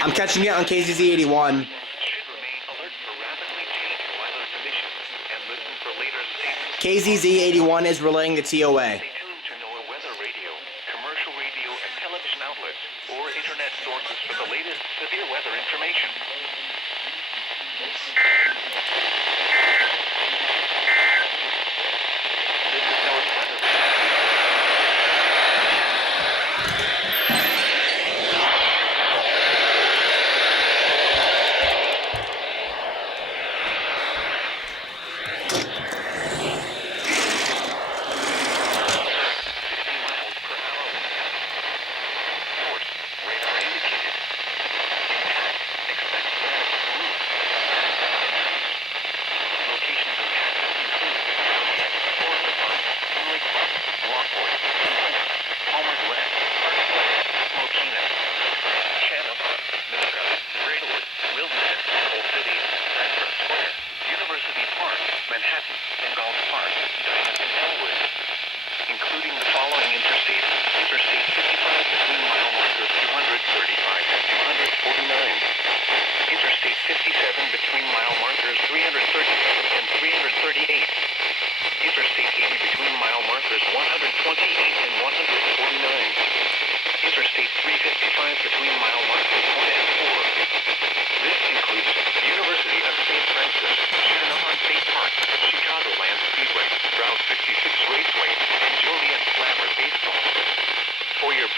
I'm catching it on KZZ 81. KZZ 81 is relaying the TOA. Stay tuned to NOAA weather radio, commercial radio, and television outlets, or internet sources for the latest severe weather information. This is NOAA's weather.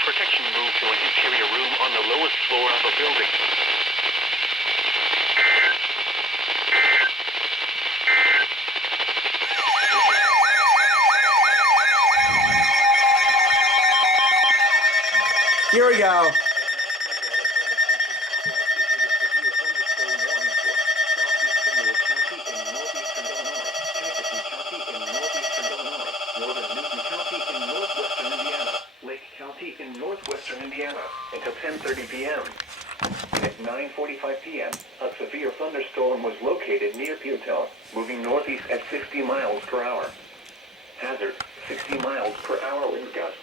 Protection move to an interior room on the lowest floor of a building. Here we go. In northwestern Indiana until 10:30 p.m. At 9:45 p.m., a severe thunderstorm was located near Pewtown, moving northeast at 60 miles per hour. Hazard, 60 miles per hour wind gusts.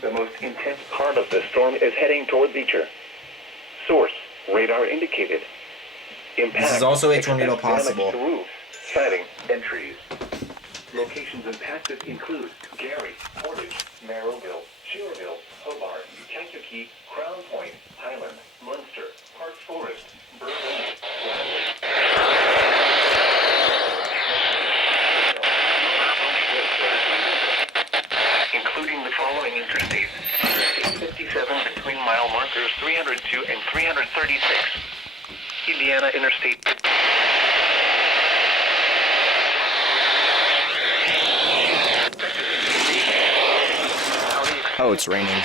The most intense part of the storm is heading toward Beecher. Source, radar indicated. Impact, This is also a tornado possible. To roofs, siding, and trees. Locations impacted include Gary, Portage, Merrillville, Shearville, Hobart, Kankakee, Crown Point, Highland, Munster, Park Forest, Berlin, Gladwin. Including the following interstates. Interstate 57 between mile markers 302 and 336. Indiana Interstate. Oh, it's raining.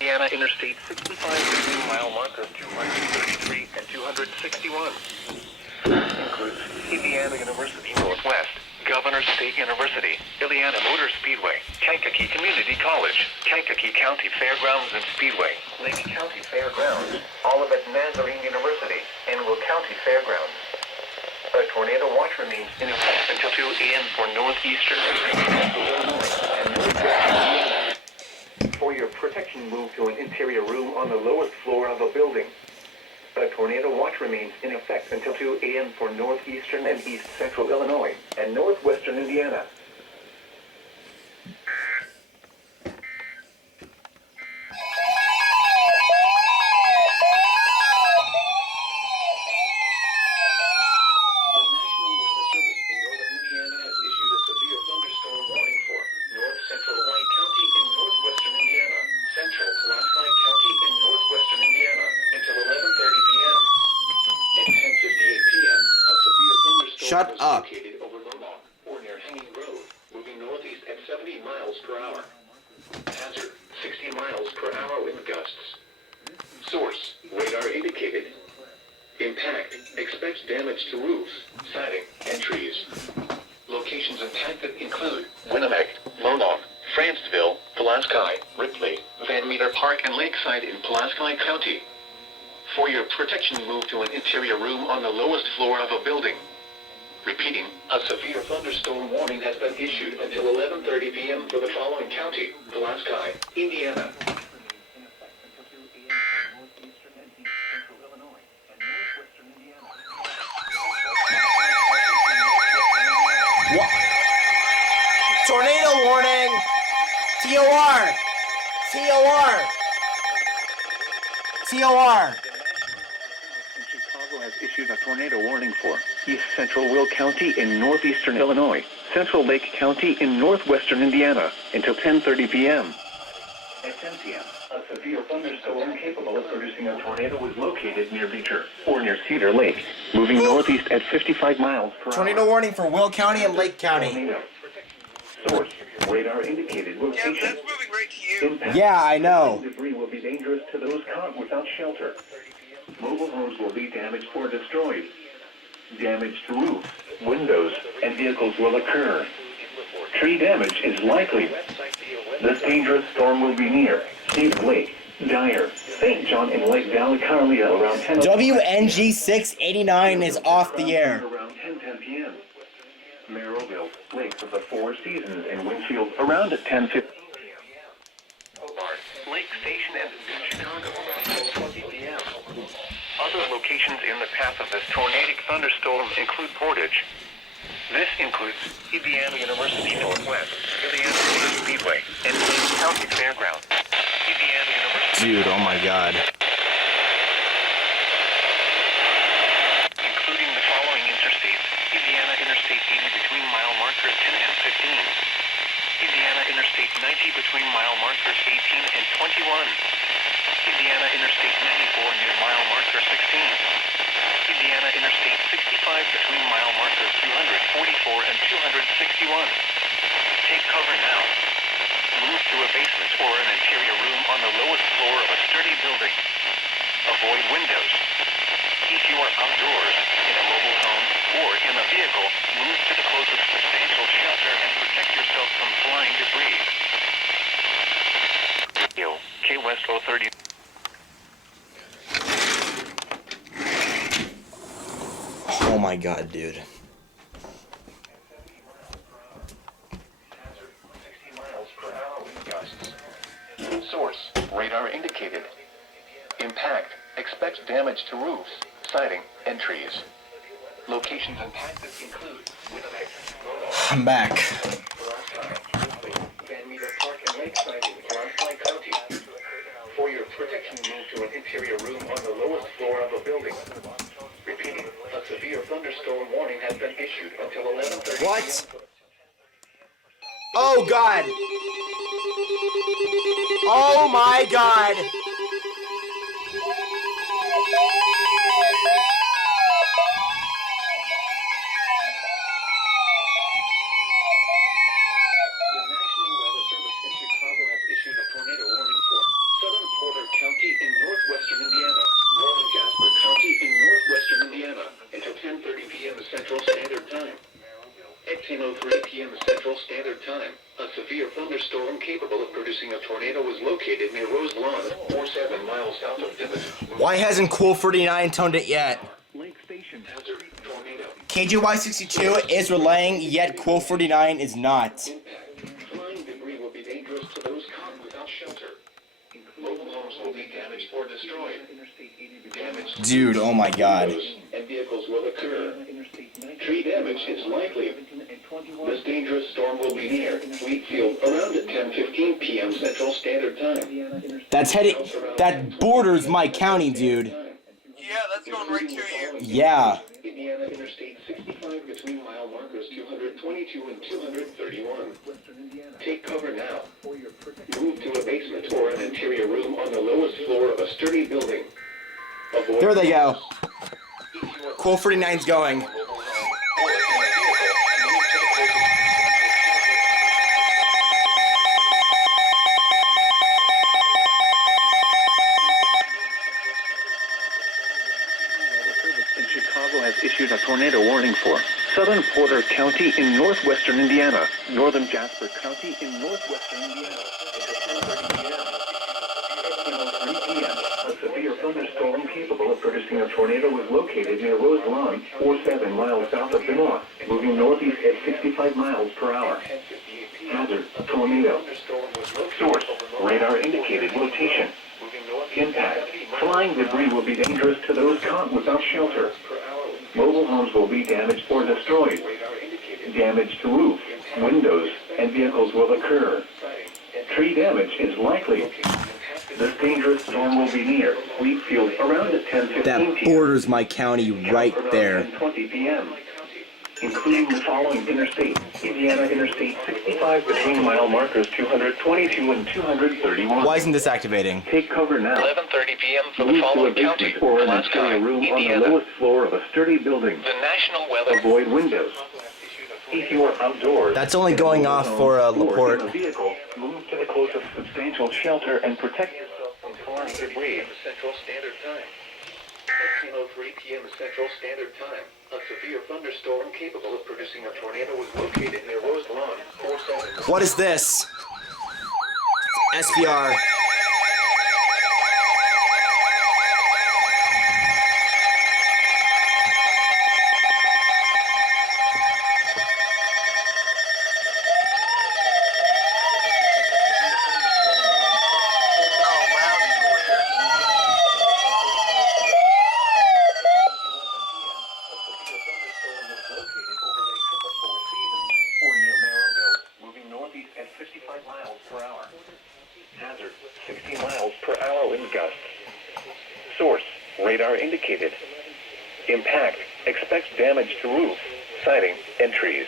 Indiana Interstate 65 between mile markers 233 and 261. Includes Indiana University Northwest, Governor State University, Indiana Motor Speedway, Kankakee Community College, Kankakee County Fairgrounds and Speedway, Lake County Fairgrounds, Olivet Nazarene University, and Will County Fairgrounds. A tornado watch remains in effect until 2 a.m. for northeastern and For your protection, move to an interior room on the lowest floor of a building. A tornado watch remains in effect until 2 a.m. for northeastern and east central Illinois and northwestern Indiana. Shut up. Located over Lomont or near Hanging Road, moving northeast at 70 miles per hour. Hazard, 60 miles per hour. hour wind gusts. Source, radar indicated. Impact, expect damage to roofs, siding, and trees. Locations impacted include Winnipeg, Monon, Franceville, Pulaski, Ripley, Van Meter Park, and Lakeside in Pulaski County. For your protection, move to an interior room on the lowest floor of a building. Repeating, a severe thunderstorm warning has been issued until 11:30 p.m. for the following county: Pulaski, Indiana. What? Tornado warning! TOR! TOR! TOR! Chicago has issued a tornado warning for East Central Will County in northeastern Illinois, Central Lake County in northwestern Indiana until 10:30 p.m. At 10 p.m., a severe thunderstorm capable of producing a tornado was located near Beecher or near Cedar Lake, moving northeast at 55 miles per hour. Tornado warning for Will County and Lake County. Tornado. Source, radar indicated location. Yeah, that's moving right to you. Impact. Yeah, I know. Debris will be dangerous to those caught without shelter. Mobile homes will be damaged or destroyed. Damage to roofs, windows, and vehicles will occur. Tree damage is likely. This dangerous storm will be near Cedar Lake, Dyer, St. John, and Lake Dalecarlia around 10. WNG 689 is off the air. Around 10 p.m. Merrillville, Lakes of the Four Seasons, and Winfield around at 10:50. Hobart, Lake Station, and Chicago around 10:20 p.m. Other locations in the path of this tornadic thunderstorm include Portage. This includes Indiana University Northwest, Indiana State Speedway, and Plains County Fairgrounds. Indiana University. Dude, oh my god. Including the following interstates: Indiana Interstate 80 between mile markers 10 and 15. Indiana Interstate 90 between mile markers 18 and 21. Indiana Interstate 94 near mile marker 16. Indiana Interstate 65 between mile markers 244 and 261. Take cover now. Move to a basement or an interior room on the lowest floor of a sturdy building. Avoid windows. If you are outdoors, in a mobile home, or in a vehicle, move to the closest substantial shelter and protect yourself from flying debris. K West 030. Oh my god, dude. 60 miles per hour wind gusts. Source, radar indicated. Impact, expect damage to roofs, siding, and trees. Locations impacted include Winnipeg, I'm back. Van Meter Park, and Lakeside in Pulaski County. For your protection, move to an interior room on the lowest floor of a building. Repeating, a severe thunderstorm warning has been issued until 11:30. What? Oh god. Oh my god. The National Weather Service in Chicago has issued a tornado warning for Southern Porter County in northwestern Indiana, Northern Jasper County in northwestern Indiana, until 10:30 p.m. Central Standard Time. At 10:03 p.m. Central Standard Time, a severe thunderstorm capable of producing a tornado was located near Rose Lawn, 47 miles south of Division. Why hasn't Cool 49 toned it yet? Lake Station hazard tornado. KGY 62 is relaying, yet Cool 49 is not. Flying debris will be dangerous to those caught without shelter. Mobile homes will be damaged or destroyed. Damage to Dude, oh my god. windows and vehicles will occur. Tree damage is likely. This dangerous storm will be near Wheatfield around at 10:15 p.m. Central Standard Time. That's heading. That borders my county, dude. Yeah, that's going right to you. Yeah. Indiana Interstate 65 between mile markers 222 and 231. Take cover now. Move to a basement or an interior room on the lowest floor of a sturdy building. Avoid There they go. Cool 49's going. has issued a tornado warning for southern Porter County in northwestern Indiana, northern Jasper County in northwestern Indiana. At 10:03 p.m., a severe thunderstorm capable of producing a tornado was located near Rose Lawn, 47 miles south of Benoit, moving northeast at 65 miles per hour. Hazard, tornado. Source, radar indicated location. Impact, flying debris will be dangerous to those caught without shelter. Mobile homes will be damaged or destroyed. Damage to roof, windows, and vehicles will occur. Tree damage is likely. This dangerous storm will be near Wheatfield around at 10:15 That borders my county right there. 10:20 p.m. Including the following interstate: Indiana Interstate 65 between mile markers 222 and 231. Why isn't this activating? Take cover now. 11:30 p.m. for the Move to a following county. basement or an Last exterior time, room on the Indiana. lowest floor of a sturdy building. The National Weather. Avoid windows. If you are outdoors, That's only going off for or Laporte. in a vehicle, move to the closest substantial shelter and protect yourself from flying debris. Central Standard Time. At 10:03 p.m. Central Standard Time, a severe thunderstorm capable of producing a tornado was located near Rose Lawn, 47. What is this? SPR. Oh, loud and clear. Northeast at 55 miles per hour. Hazard, 60 miles per hour wind gusts. Source, radar indicated. Impact, expects damage to roof, siding, and trees.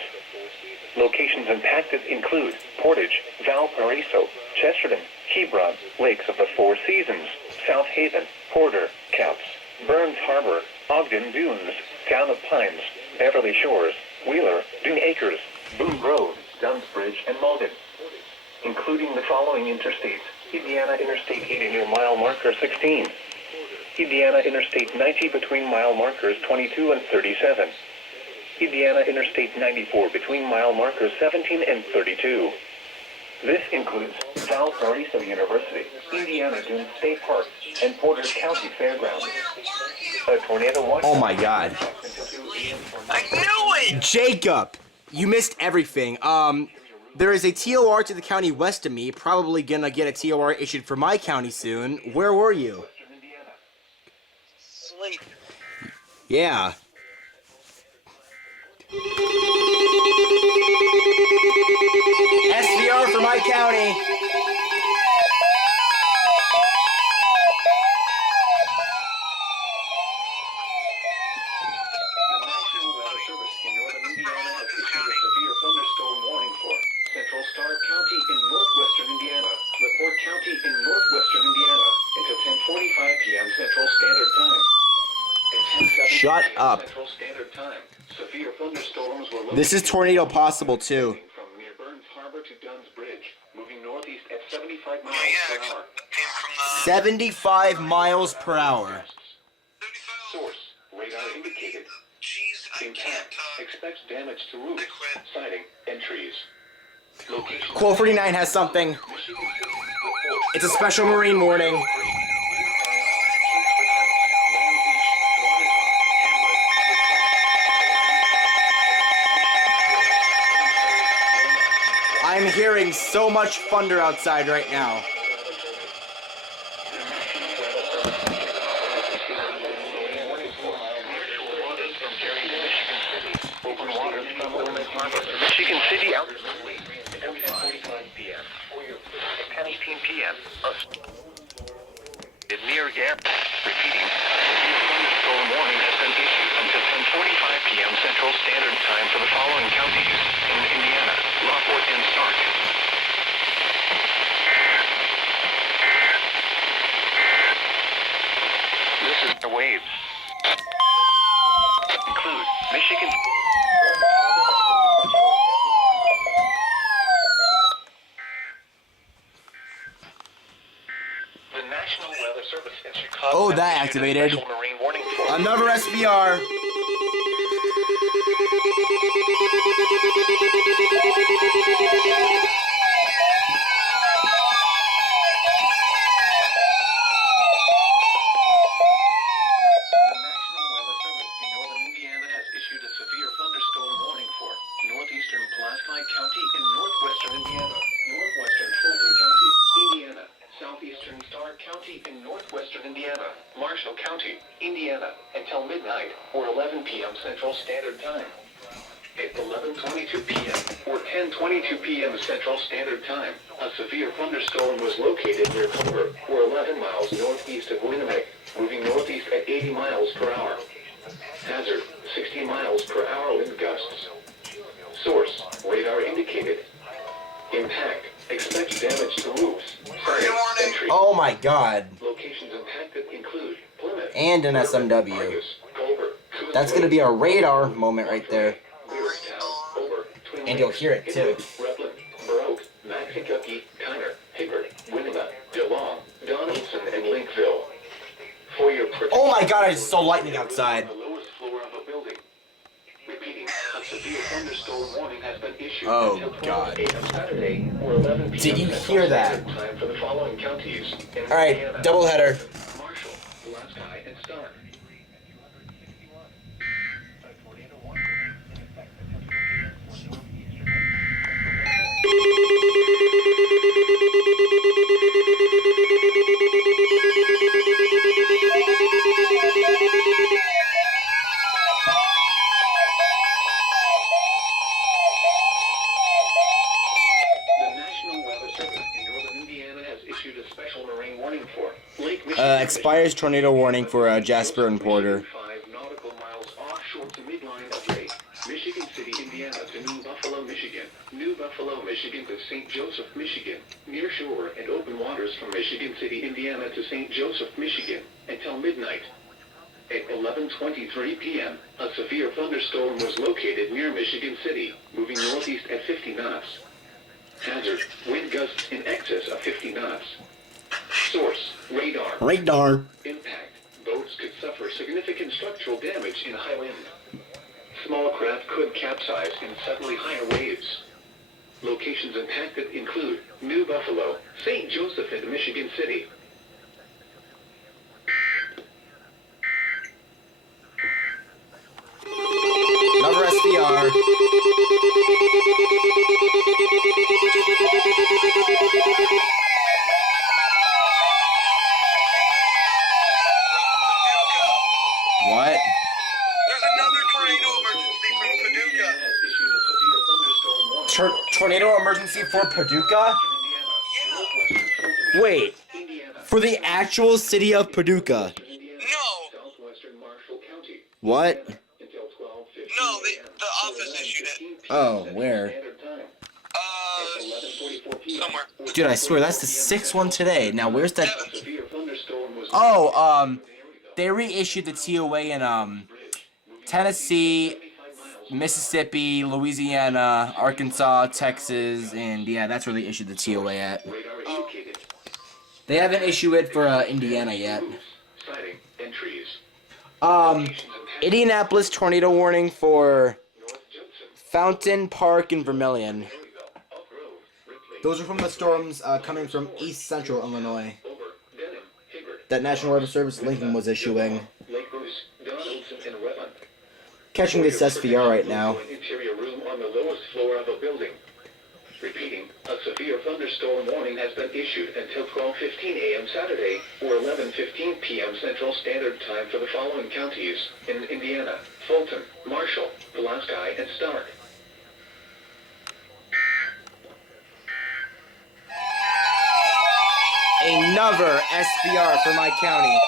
Locations impacted include Portage, Valparaiso, Chesterton, Hebron, Lakes of the Four Seasons, South Haven, Porter, Caps, Burns Harbor, Ogden Dunes, Town of Pines, Beverly Shores, Wheeler, Dune Acres, Boone Grove, Duns Bridge, and Malden. Including the following interstates: Indiana Interstate 80 near mile marker 16. Indiana Interstate 90 between mile markers 22 and 37. Indiana Interstate 94 between mile markers 17 and 32. This includes Valparaiso University, Indiana Dunes State Park, and Porter County Fairgrounds. A tornado watch. Oh my god. I knew it! Jacob! You missed everything. There is a TOR to the county west of me, probably gonna get a TOR issued for my county soon. Where were you? Sleep. Yeah. SVR for my county. The National Weather Service in northern Indiana has issued a severe thunderstorm warning for Central Starr County in northwestern Indiana, LaPorte County in northwestern Indiana, until 10:45 p.m. Central Standard Time. At 10:17 Shut p.m. up. Central Standard Time, severe thunderstorms were located. This is tornado possible too. From near Burns Harbor to Duns Bridge, moving northeast at 75 miles Oh, yeah, per hour. that came from the... 75 miles per hour. 35. Source, radar indicated. Jeez, I can't Impact, talk. expects damage to roofs, I quit. siding, and trees. Location. Quote 49 has something. It's a special marine warning. I'm hearing so much thunder outside right now. Michigan City out. 10:45 p.m. At 10:18 p.m. Near Gap. Repeating. Thunderstorm warning has been issued until 10:45 p.m. Central Standard Time for the following counties in Indiana: Laporte and Stark. This is the waves. Include Michigan. The National Weather Service in Chicago. Oh, has that issued a activated. special marine warning for Another SVR. National Weather Service in northern Indiana has issued a severe thunderstorm warning for northeastern Pulaski County in northwestern Indiana, northwestern Fulton County, Indiana, southeastern Stark County in northwestern Indiana, Marshall County, Indiana, until midnight or 11 p.m. Central Standard Time. At 11:22 p.m. or 10:22 p.m. Central Standard Time, a severe thunderstorm was located near Culver, or 11 miles northeast of Winnipeg, moving northeast at 80 miles per hour. Hazard, 60 miles per hour wind gusts. Source, radar indicated. Impact, expect damage to roofs, signs, entry. Oh my god. Locations impacted include Plymouth, And an SMW. Argus, Culver, That's gonna be a radar moment right there. Learstown, Over, Twin And you'll Lakes, hear it too. Rutland, Baroque, Maxicookie, Tyner, Hibbert, Winneba, DeLong, Donaldson, and Linkville. For your Oh my god, I just saw lightning outside. on the lowest floor of a building. Repeating, a severe thunderstorm warning has been issued Oh, until 12 God. a.m. Saturday or 11 p.m. Did you Central hear that? Standard Time for the following counties in Alright, Indiana, doubleheader. Marshall, Pulaski, and Stark. The National Weather Service in northern Indiana has issued a special marine warning for Lake Michigan. Expires tornado warning for Jasper and Porter. 5 nautical miles offshore to midline of Lake Michigan City, Indiana to New Buffalo, Michigan. New Buffalo, Michigan to St. Joseph, Michigan. Near shore and open waters from Michigan City, Indiana to St. Joseph, Michigan until midnight. At 11:23 p.m., a severe thunderstorm was located near Michigan City, moving northeast at 50 knots. Hazard, wind gusts in excess of 50 knots. Source, radar. Radar. Impact, boats could suffer significant structural damage in high wind. Small craft could capsize in suddenly higher waves. Locations impacted include New Buffalo, St. Joseph, and Michigan City. Another SVR. What? There's another tornado emergency from Paducah. Has issued a severe thunderstorm warning. Tornado emergency for Paducah? Yeah. Wait, Indiana, for the actual city of Paducah. No. southwestern Marshall County. What? Until 12:15 No, a.m. the office issued it. Oh, where? Standard Time. Somewhere. Dude, I swear that's the sixth one today. Now where's that? Severe thunderstorm was Oh, they reissued the TOA in Tennessee, Mississippi, Louisiana, Arkansas, Texas, and yeah, that's where they issued the TOA at. radar indicated. They haven't issued it for Indiana yet. Sighting entries. Indianapolis tornado warning for North Judson, Fountain Park and Vermilion. Louisville, Elk Grove, Ripley, Those are from the storms coming from east central Illinois Over, Denham, Hibbert, that National Weather Service Lincoln was issuing. Lake Bruce, Donaldson, and Rutland. Catching this SVR right now. An interior room on the lowest floor of a building. Repeating, a severe thunderstorm warning has been issued until 12:15 a.m. Saturday or 11:15 p.m. Central Standard Time for the following counties in Indiana: Fulton, Marshall, Pulaski, and Stark. Another SVR for my county. The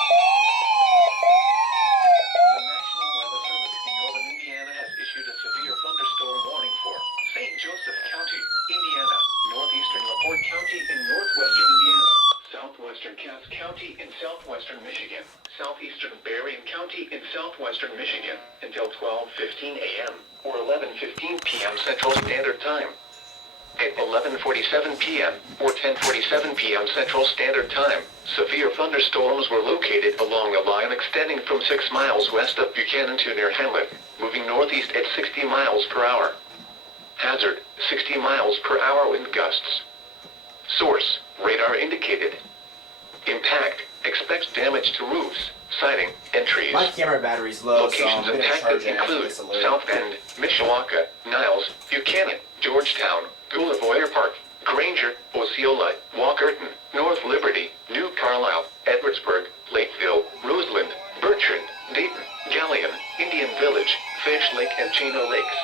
National Weather Service in northern Indiana has issued a severe thunderstorm warning for St. Joseph County, Indiana, northeastern LaPorte County in northwestern Indiana, southwestern Cass County in southwestern Michigan, southeastern Berrien County in southwestern Michigan until 12:15 a.m. or 11:15 p.m. Central Standard Time. At 11:47 p.m. or 10:47 p.m. Central Standard Time, severe thunderstorms were located along a line extending from 6 miles west of Buchanan to near Hamlet, moving northeast at 60 miles per hour. Hazard, 60 miles per hour wind gusts. Source, radar indicated. Impact, expects damage to roofs, siding, and trees. My camera battery's low, so I'm Locations gonna impacted charge it after include this alert. South Bend, Mishawaka, Niles, Buchanan, Georgetown, Gullivoyer Park, Granger, Osceola, Walkerton, North Liberty, New Carlisle, Edwardsburg, Lakeville, Roseland, Bertrand, Dayton, Galleon, Indian Village, Fish Lake, and Chino Lakes.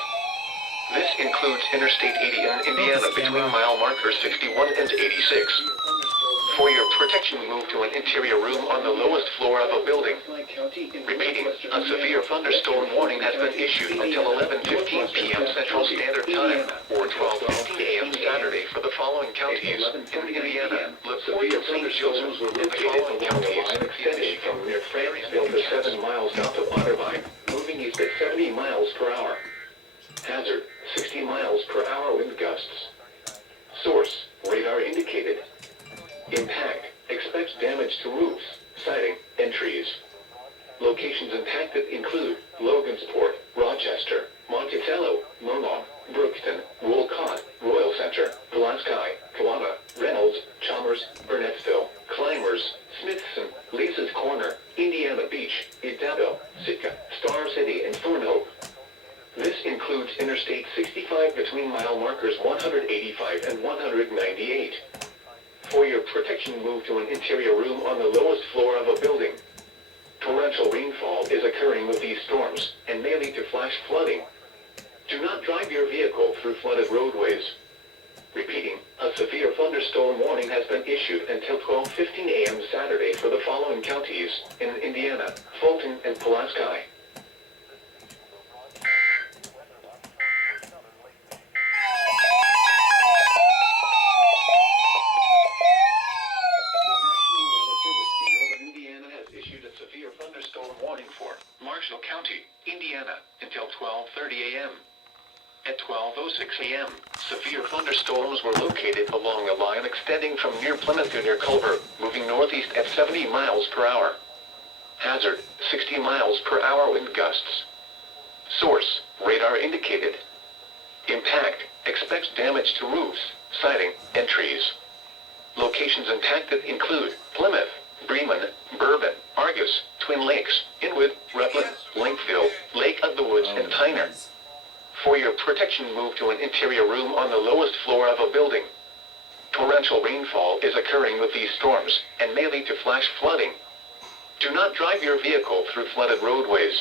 This includes Interstate 80 in Indiana between mile markers 61 and 86. For your protection, move to an interior room on the lowest floor of a building. Repeating, a severe thunderstorm warning has been issued until 11:15 p.m. Central Standard Time, or 12:15 a.m. Saturday for the following counties: in Indiana, LaPorte and St. Joseph, and the following counties, extending from near Franceville to 7 miles south of Otterbein, moving east at 70 miles per hour. Hazard, 60 miles per hour wind gusts. Source, radar indicated. Impact, expects damage to roofs, siding, and trees. Locations impacted include Logansport, Rochester, Monticello, Monmouth, Brookston, Wolcott, Royal Center, Pulaski, Kawana, Reynolds, Chalmers, Burnettsville, Climbers, Smithson, Lisa's Corner, Indiana Beach, Idabel, Sitka, Star City, and Thornhope. This includes Interstate 65 between mile markers 185 and 198. For your protection, move to an interior room on the lowest floor of a building. Torrential rainfall is occurring with these storms and may lead to flash flooding. Do not drive your vehicle through flooded roadways. Repeating, a severe thunderstorm warning has been issued until 12:15 a.m. Saturday for the following counties in Indiana: Fulton and Pulaski. Marshall County, Indiana, until 12:30 a.m. At 12:06 a.m., severe thunderstorms were located along a line extending from near Plymouth to near Culver, moving northeast at 70 miles per hour. Hazard, 60 miles per hour wind gusts. Source, radar indicated. Impact, expects damage to roofs, siding, and trees. Locations impacted include Plymouth, Bremen, Bourbon, Argus, Twin Lakes, Inwood, Rutland, Lakeville, Lake of the Woods, and Tyner. For your protection, move to an interior room on the lowest floor of a building. Torrential rainfall is occurring with these storms and may lead to flash flooding. Do not drive your vehicle through flooded roadways.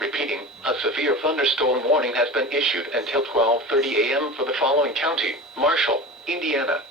Repeating, a severe thunderstorm warning has been issued until 12:30 a.m. for the following county: Marshall, Indiana,